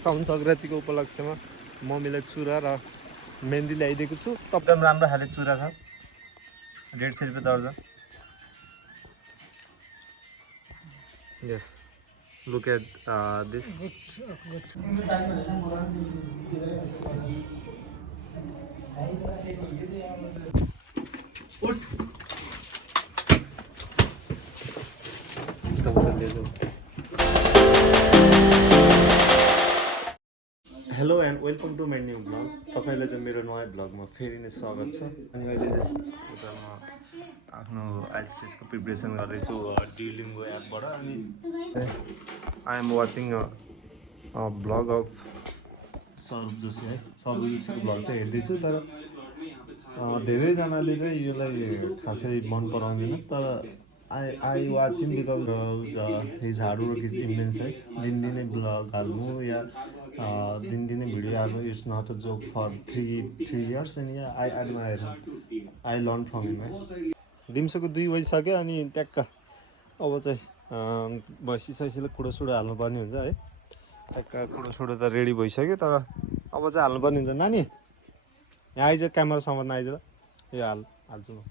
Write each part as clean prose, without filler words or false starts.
साउन संक्रान्तिको उपलक्ष्यमा मम्मीलाई चुरा र मेहन्दी ल्याइदिएको छु। एकदम राम्रो खाले चुरा छ, 150 रुपियाँ दर्जन। Yes, look at this. Hello and welcome to my new blog. तपाईँलाई चाहिँ मेरो नयाँ ब्लगमा फेरि नै स्वागत छ। अनि अहिले चाहिँ उता म आफ्नो आइएलटिएसको प्रिपरेसन गर्दैछु ड्युलिङ्गो एपबाट। अनि I am watching blog of Saurabh Joshi है, सौरभ जोशीको ब्लग चाहिँ हेर्दैछु। तर धेरैजनाले चाहिँ यसलाई खासै मन पराउँदैन, तर I watch him because his hard work is immense है। दिनदिनै ब्लग हाल्नु या दिनदिनै भिडियो हाल्नु, it's not a joke for three years. And या I admire him, I learn from him है। दिउँसोको 2 बजिसक्यो अनि ट्याक्क अब चाहिँ भैँसी कुडो हाल्नुपर्ने हुन्छ है। ट्याक्क कुडो त रेडी भइसक्यो, तर अब चाहिँ हाल्नुपर्ने हुन्छ। नानी यहाँ आइज, क्यामेरा समात्न आइज ल, यो हाल्छु म।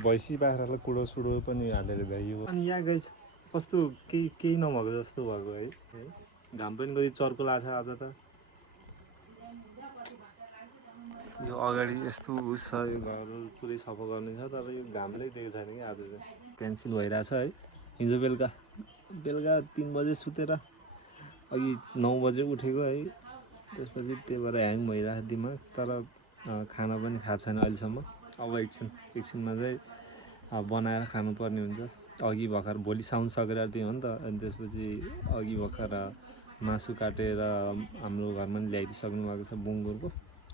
भैँसी बाख्रालाई कुडो पनि हालेर गयो। अनि यहाँ गइस कस्तो केही नभएको जस्तो भएको है। घाम पनि कति चर्को लाग्छ आज त। यो अगाडि यस्तो उस छ, यो घर पुरै सफा गर्ने छ, तर यो घामले दिएको छैन कि आज चाहिँ क्यान्सल भइरहेछ है। हिजो बेलुका 3 बजे सुतेर अघि 9 बजे उठेको है। त्यसपछि त्यही भएर ह्याङ भइरहेको दिमाग, तर खाना पनि खाएको छैन अहिलेसम्म। अब एकछिनमा चाहिँ बनाएर खानुपर्ने हुन्छ। अघि भर्खर भोलि साउन संक्रान्ति हो नि त, अनि त्यसपछि अघि भर्खर मासु काटेर हाम्रो घरमा पनि ल्याइदिइसक्नु भएको छ बुङ्गुरको।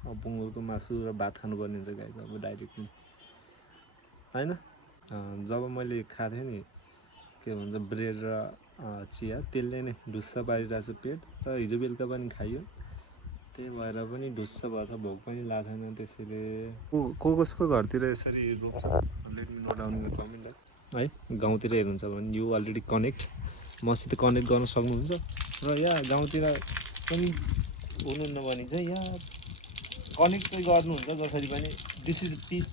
अब बुङ्गुरको मासु र भात खानुपर्ने हुन्छ गाइस अब डाइरेक्टली होइन। जब मैले खाएको थिएँ नि के भन्छ ब्रेड र चिया, त्यसले नै ढुस्स पारिरहेको छ पेट। र हिजो बेलुका पनि खाइयो, त्यही भएर पनि ढुस्स भएछ, भोक पनि लाग्छ छैन। त्यसैले कसको घरतिर यसरी रोप्छ already note down in the comment है। गाउँतिर हेर्नुहुन्छ भने यो अलरेडी कनेक्ट मसित कनेक्ट गर्न सक्नुहुन्छ। र यहाँ गाउँतिर पनि हुनुहुन्न भने चाहिँ यहाँ कनेक्ट चाहिँ गर्नुहुन्छ जसरी पनि। This is peace.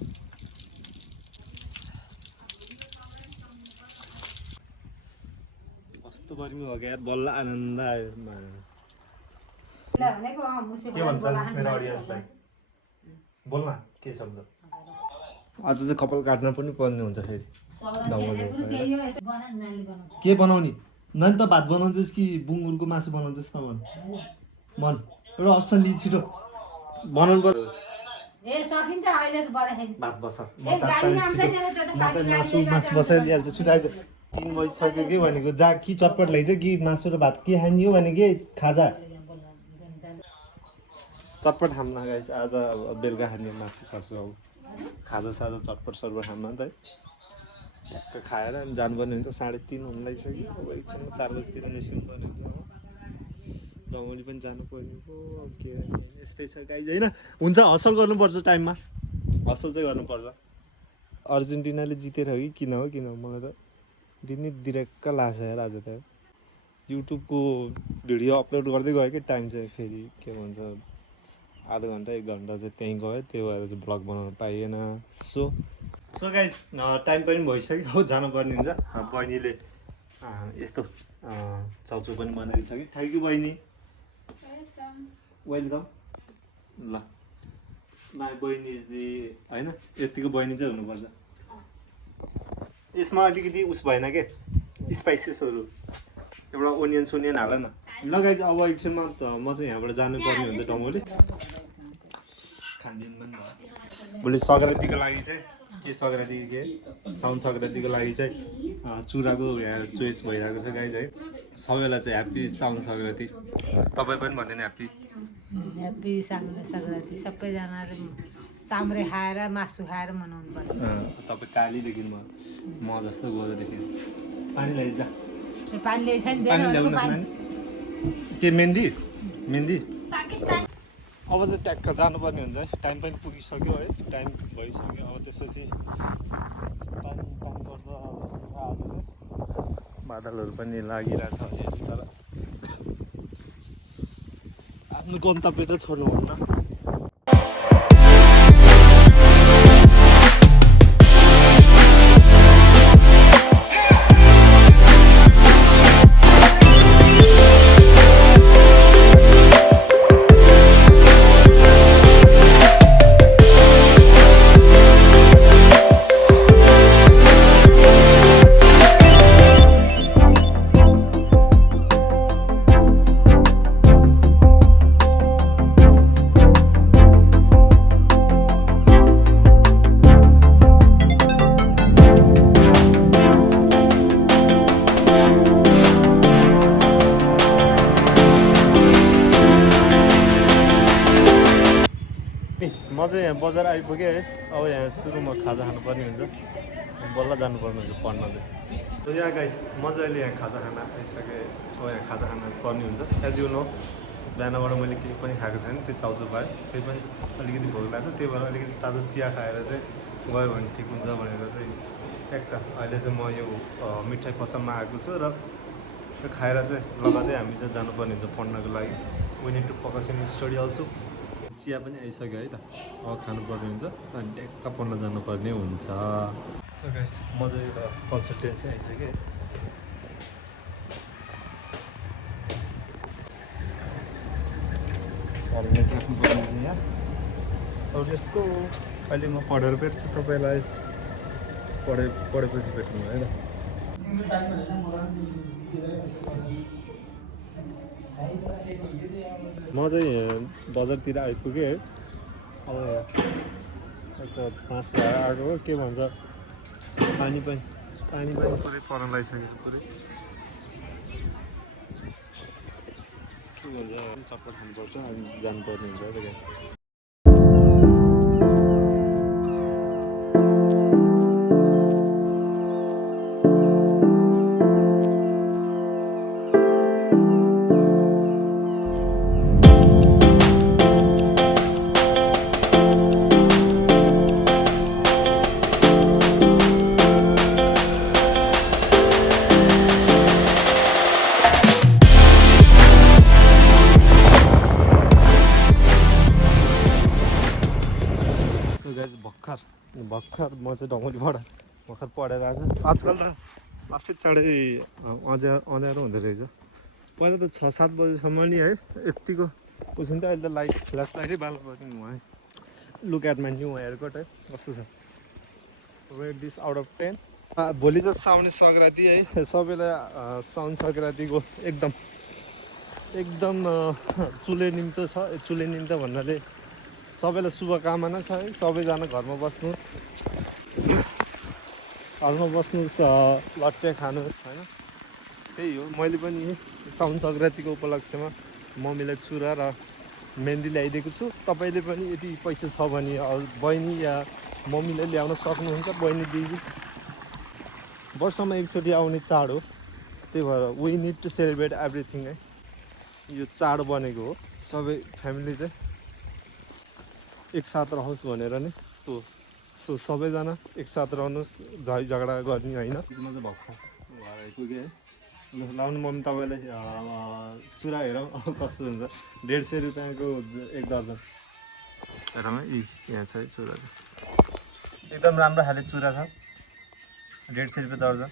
कस्तो गर्मी हो क्या यार, बल्ल आनन्द आयो। के भन्छ मेरो अडियन्सलाई बोल्न के शब्द? आज चाहिँ कपाल काट्न पनि पर्ने हुन्छ फेरि। के बनाउने? न त भात बनाउँछस् कि बुङ्गुरको मासु बनाउँछस् त? मन एउटा अप्सन लि, छिटो बनाउनु पर्यो। भात बस, म चाहिँ मासु बसाइदिइहाल्छु। छिटो आइज, 3 बजिसक्यो कि भनेको। जा कि चटपट ल्याइछ कि मासु र भात के खाइदियो भने के खाजा चटपट खान्न गाइस। आज बेलुका खाने मासु सासु अब खाजा चटपट सर्पट खान्न नि त है। ट्याक्क खाएर अनि जानुपर्ने हुन्छ। 3:30 हुन लागिसक्यो। अब एकछिनमा 4 बजीतिर निस्किनु पर्ने हुन्छ। रमाउली पनि जानुपर्ने हो। के यस्तै छ गाइस होइन। हुन्छ, हसल गर्नुपर्छ टाइममा, हसल चाहिँ गर्नुपर्छ। अर्जेन्टिनाले जितेर हो कि किन हो मलाई त दिनै दिरेक्क लाग्छ यार। आज त युट्युबको भिडियो अपलोड गर्दै गयो कि टाइम चाहिँ फेरि के भन्छ आधा घन्टा 1 घन्टा चाहिँ त्यहीँ गयो। त्यही भएर चाहिँ ब्लग बनाउन पाइएन। सो गाइस टाइम पनि भइसक्यो, हो जानुपर्ने हुन्छ। बहिनीले यस्तो चाउचाउ पनि बनाइदिइसक्यो। थ्याङ्क यू बहिनी, वेलकम। ल माई बहिनी इज दि होइन, यतिको बहिनी चाहिँ हुनुपर्छ। यसमा अलिकति उस भएन के स्पाइसेसहरू, एउटा ओनियन हाल न। लगाइ चाहिँ अब एकछिनमा म चाहिँ यहाँबाट जानुपर्ने हुन्छ डमोली खानदिन पनि भोलि सङ्क्रान्तिको लागि चाहिँ के सङ्क्रान्ति के साउन सङ्क्रान्तिको लागि चाहिँ चुराको यहाँ चोइस भइरहेको छ गाइज है सबैलाई चाहिँ ह्याप्पी साउन सङ्क्रान्ति तपाईँ पनि भन्दैन ह्याप्पी ह्याप्पी सङ्क्रान्ति सबैजना चाम्रे खाएर मासु खाएर मनाउनु पर्छ तपाईँ कालीदेखि म जस्तो गोरोदेखि पानी ल्याइ जा पानी ल्याइछ नि पानी ल्याउनु के मेहन्दी मेहन्दी अब चाहिँ ट्याक्क जानुपर्ने हुन्छ है टाइम पनि पुगिसक्यो है टाइम भइसक्यो अब त्यसपछि पानी पर्छ आज चाहिँ बादलहरू पनि लागिरहेछ अलिअलि तर आफ्नो गन्तव्य चाहिँ छोड्नुहुन्न म चाहिँ यहाँ बजार आइपुगेँ है अब यहाँ सुरुमा खाजा खानुपर्ने हुन्छ बल्ल जानुपर्ने हुन्छ पढ्न चाहिँ यहाँ गाइस म चाहिँ अहिले यहाँ खाजा खान आइसकेँ अब यहाँ खाजा खान पर्ने हुन्छ एज यु नो बिहानबाट मैले केही पनि खाएको छैन त्यो चाउचाउ पाएँ त्यही पनि अलिकति भोक लाग्छ त्यही भएर अलिकति तातो चिया खाएर चाहिँ गयो भने ठिक हुन्छ भनेर चाहिँ ट्याक्क अहिले चाहिँ म यो मिठाई पसलमा आएको छु र त्यो खाएर चाहिँ लगातार हामी चाहिँ जानुपर्ने हुन्छ पढ्नको लागि we need to focus in study also चिया पनि आइसक्यो है त अब खानुपर्ने हुन्छ अनि ट्याक्क पढ्न जानुपर्ने हुन्छ सो गाइस म चाहिँ कन्सल्टेन्सी आइसकेँ हेलमेट राख्नुपर्ने हुन्छ यहाँ अब यसको अहिले म पढेर भेट्छु तपाईँलाई पढेपछि भेट्नु है त म चाहिँ बजारतिर आइपुगेँ है अब पाँच भएर आएको हो के भन्छ पानी पनि पुरै पर्न लागिसकेको पुरै के भन्छ चक्कर खानुपर्छ अनि जानुपर्ने हुन्छ है त ग्यास भर्खर म चाहिँ डमोलीबाट भर्खर पढेर आएको छु आजकल त अस्ति चाँडै अँध्यारो हुँदो रहेछ पहिला त 6-7 बजीसम्म नि है यत्तिको उसिन्थ्यो अहिले त लाइट फ्ल्यास लाइटै बाल्नु पर्ने भयो look at my new haircut है कस्तो छ रेट दिस आउट अफ 10 भोलि त साउने सङ्क्रान्ति है सबैलाई साउन सङ्क्रान्तिको एकदम चुले निम्तो छ चुले निम्तो भन्नाले सबैलाई शुभकामना छ है सबैजना घरमा बस्नुहोस् लट्टे खानुहोस् होइन त्यही हो मैले पनि साउन सङ्क्रान्तिको उपलक्ष्यमा मम्मीलाई चुरा र मेहन्दी ल्याइदिएको छु तपाईँले पनि यदि पैसा छ भने बहिनी या मम्मीले ल्याउन सक्नुहुन्छ बहिनी दिदी वर्षमा एकचोटि आउने चाड हो त्यही भएर we need to celebrate everything है यो चाड बनेको हो सबै फ्यामिली चाहिँ एकसाथ रहोस् भनेर नै सो सबैजना एकसाथ रहनुहोस् झगडा गर्ने होइन त्यसमा चाहिँ भर्खर घर आइपुगेँ है लाउनु मम्मी तपाईँलाई चुरा हेरौँ कस्तो हुन्छ 150 रुपियाँको 1 दर्जन हेरौँ है यहाँ छ है चुरा चाहिँ एकदम राम्रो खाले चुरा छ 150 रुपियाँ दर्जन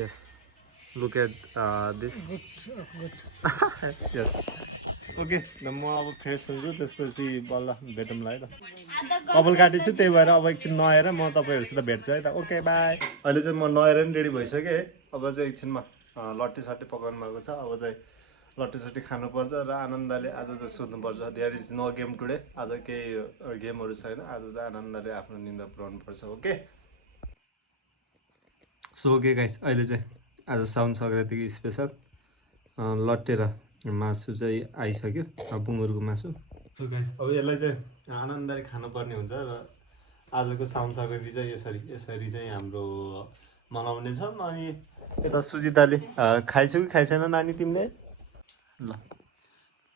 yes look at this yes okay म अब फ्रेस हुन्छु त्यसपछि बल्ल भेटौँला है त कपाल काटेछु त्यही भएर अब एकछिन नआएर म तपाईँहरूसित भेट्छु है त ओके बाई अहिले चाहिँ म नआएर नि रेडी भइसकेँ है अब चाहिँ एकछिनमा लट्ठी सट्टी पकाउनु भएको छ। अब चाहिँ लट्ठी सट्टी खानुपर्छ र आनन्दले आज चाहिँ सुत्नुपर्छ। There is no game today. आज केही गेमहरू छैन। आज चाहिँ आनन्दले आफ्नो निन्दा पुऱ्याउनुपर्छ। ओके सो ओके गाइस, अहिले चाहिँ आज साउन सङ्क्रान्तिको स्पेसल लट्टे र मासु चाहिँ आइसक्यो, बुङ्गुरको मासु। सो गाइस अब यसलाई चाहिँ आनन्दले खानुपर्ने हुन्छ र आजको साउन सङ्क्रान्ति चाहिँ यसरी चाहिँ हाम्रो मनाउने छौँ। अनि यता सुजिताले खाइछौ कि खाइछेन नानी तिमीले? ल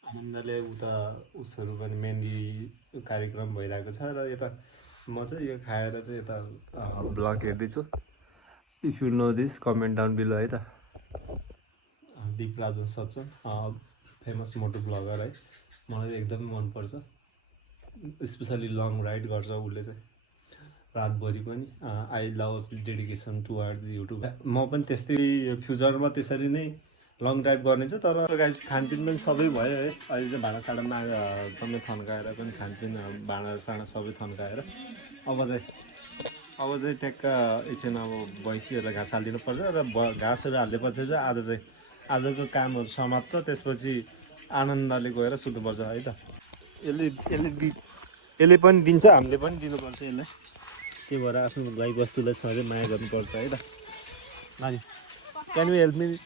आनन्दले उता उसहरू पनि मेहन्दी कार्यक्रम भइरहेको छ र यता म चाहिँ यो खाएर चाहिँ यता ब्लग हेर्दैछु। If you know this comment down below है त। दिपराजन सच्चन फेमस मोटो ब्लगर है, मलाई एकदमै मनपर्छ। स्पेसली लङ राइड गर्छ उसले चाहिँ रातभरि पनि। I love dedication toward YouTube. म पनि त्यस्तै फ्युचरमा त्यसरी नै लङ ड्राइभ गर्ने छु। तर गाइस खानपिन पनि सबै भयो है। अहिले चाहिँ भाँडासाँडामा सबै थन्काएर पनि खानपिन भाँडासाँडा सबै थन्काएर अब चाहिँ ट्याक्क एकछिन अब भैँसीहरूलाई घाँस हालिदिनु पर्छ र घाँसहरू हालिदिएपछि चाहिँ आजको कामहरू समाप्त। त्यसपछि आनन्दले गएर सुत्नुपर्छ है त। यसले पनि दिन्छ, हामीले पनि दिनुपर्छ यसलाई। त्यही भएर आफ्नो गाई बस्तुलाई सधैँ माया गर्नुपर्छ है त। नानी can you help me?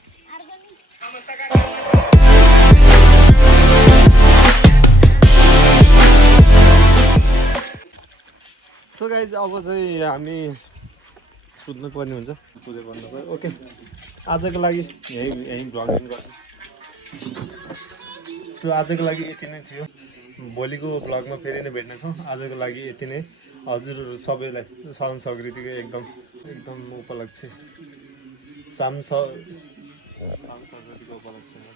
So guys अब चाहिँ हामी सुत्नु पर्ने हुन्छ, पुरै गर्नु पर्यो। ओके आजको लागि यहीँ भ्लगिङ गर्छु। सो आजको लागि यति नै थियो। भोलिको भ्लगमा फेरि नै भेट्नेछौँ। आजको लागि यति नै। हजुर सबैलाई साउन सङ्क्रान्तिको एकदम उपलक्ष्य सङ्क्रान्तिको उपलक्ष्यमा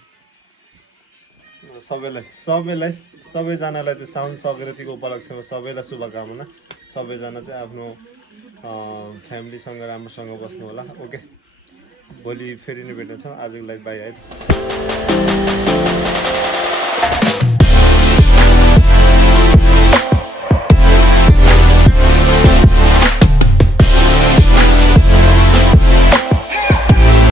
सबैजनालाई त्यो साउन सङ्क्रान्तिको उपलक्ष्यमा सबैलाई शुभकामना। सबैजना चाहिँ आफ्नो फ्यामिलीसँग राम्रोसँग बस्नु होला। ओके भोलि फेरि नै भेट्नेछौँ। आजको लागि बाई है।